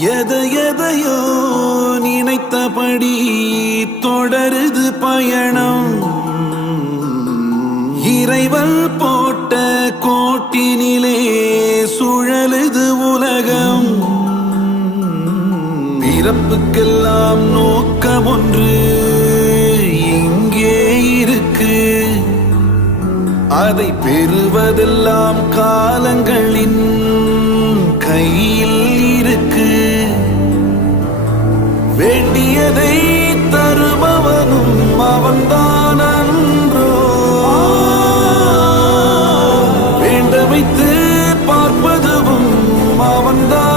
எதை எதையோ நினைத்தபடி தொடருது பயணம். இறைவல் போட்ட கோட்டினிலே சுழலுது உலகம். பிறப்புக்கெல்லாம் நோக்கம் ஒன்று இங்கே இருக்கு. அதை பெறுவதெல்லாம் காலங்களின் வைத்து பார்ப்பதுவும் அவன்தான்.